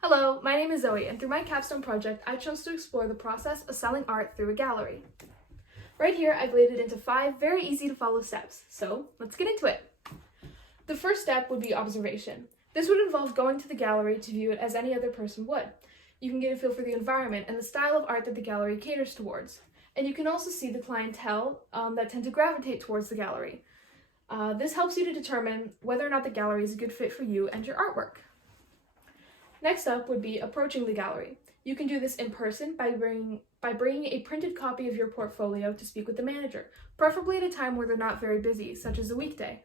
Hello, my name is Zoe, and through my capstone project, I chose to explore the process of selling art through a gallery. Right here, I've laid it into 5 very easy to follow steps, so let's get into it. The first step would be observation. This would involve going to the gallery to view it as any other person would. You can get a feel for the environment and the style of art that the gallery caters towards. And you can also see the clientele that tend to gravitate towards the gallery. This helps you to determine whether or not the gallery is a good fit for you and your artwork. Next up would be approaching the gallery. You can do this in person by bringing a printed copy of your portfolio to speak with the manager, preferably at a time where they're not very busy, such as a weekday.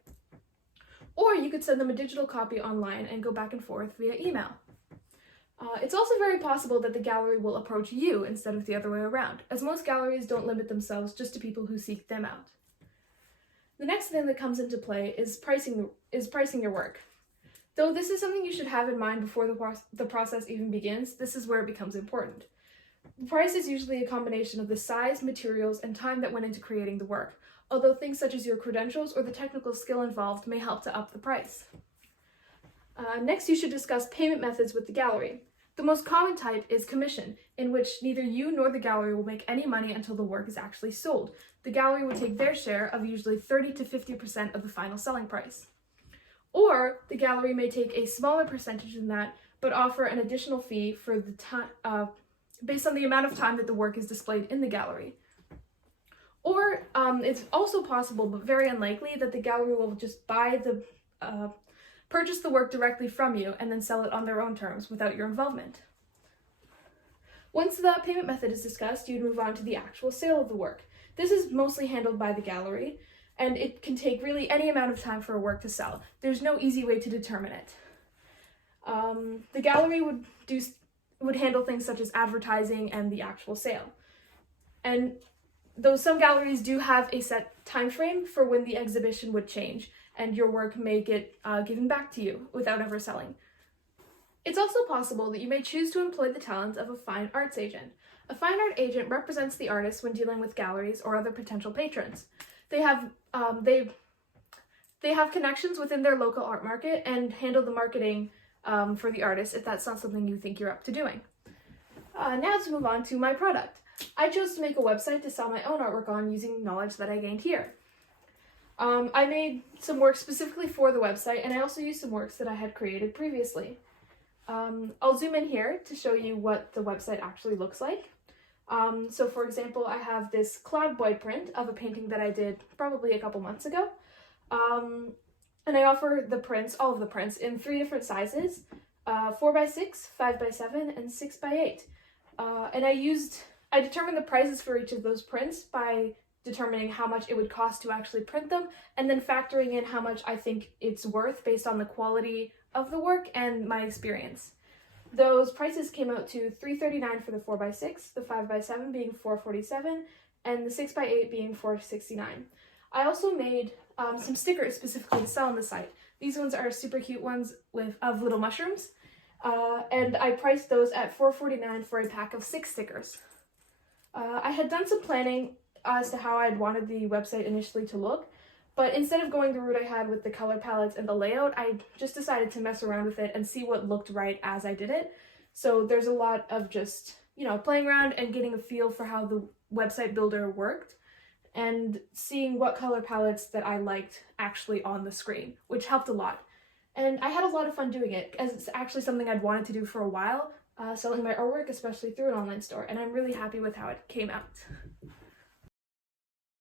Or you could send them a digital copy online and go back and forth via email. It's also very possible that the gallery will approach you instead of the other way around, as most galleries don't limit themselves just to people who seek them out. The next thing that comes into play is pricing your work. Though this is something you should have in mind before the process even begins, this is where it becomes important. The price is usually a combination of the size, materials, and time that went into creating the work, although things such as your credentials or the technical skill involved may help to up the price. Next, you should discuss payment methods with the gallery. The most common type is commission, in which neither you nor the gallery will make any money until the work is actually sold. The gallery would take their share of usually 30 to 50% of the final selling price. Or the gallery may take a smaller percentage than that, but offer an additional fee for the time, based on the amount of time that the work is displayed in the gallery. Or it's also possible, but very unlikely, that the gallery will just purchase the work directly from you and then sell it on their own terms without your involvement. Once the payment method is discussed, you'd move on to the actual sale of the work. This is mostly handled by the gallery, and it can take really any amount of time for a work to sell. There's no easy way to determine it. The gallery would handle things such as advertising and the actual sale. And though some galleries do have a set time frame for when the exhibition would change, and your work may get given back to you without ever selling. It's also possible that you may choose to employ the talents of a fine arts agent. A fine art agent represents the artist when dealing with galleries or other potential patrons. They have connections within their local art market and handle the marketing for the artist if that's not something you think you're up to doing. Now to move on to my product. I chose to make a website to sell my own artwork on using knowledge that I gained here. I made some work specifically for the website, and I also used some works that I had created previously. I'll zoom in here to show you what the website actually looks like. So for example, I have this cloud boy print of a painting that I did probably a couple months ago. And I offer the prints, all of the prints, in 3 different sizes, 4x6, 5x7, and 6x8. And I determined the prices for each of those prints by determining how much it would cost to actually print them, and then factoring in how much I think it's worth based on the quality of the work and my experience. Those prices came out to $339 for the 4x6, the 5x7 being $447, and the 6x8 being $469. I also made some stickers specifically to sell on the site. These ones are super cute ones of little mushrooms, and I priced those at $449 for a pack of 6 stickers. I had done some planning as to how I'd wanted the website initially to look, but instead of going the route I had with the color palettes and the layout, I just decided to mess around with it and see what looked right as I did it. So there's a lot of just, playing around and getting a feel for how the website builder worked and seeing what color palettes that I liked actually on the screen, which helped a lot. And I had a lot of fun doing it, as it's actually something I'd wanted to do for a while, selling my artwork, especially through an online store, and I'm really happy with how it came out.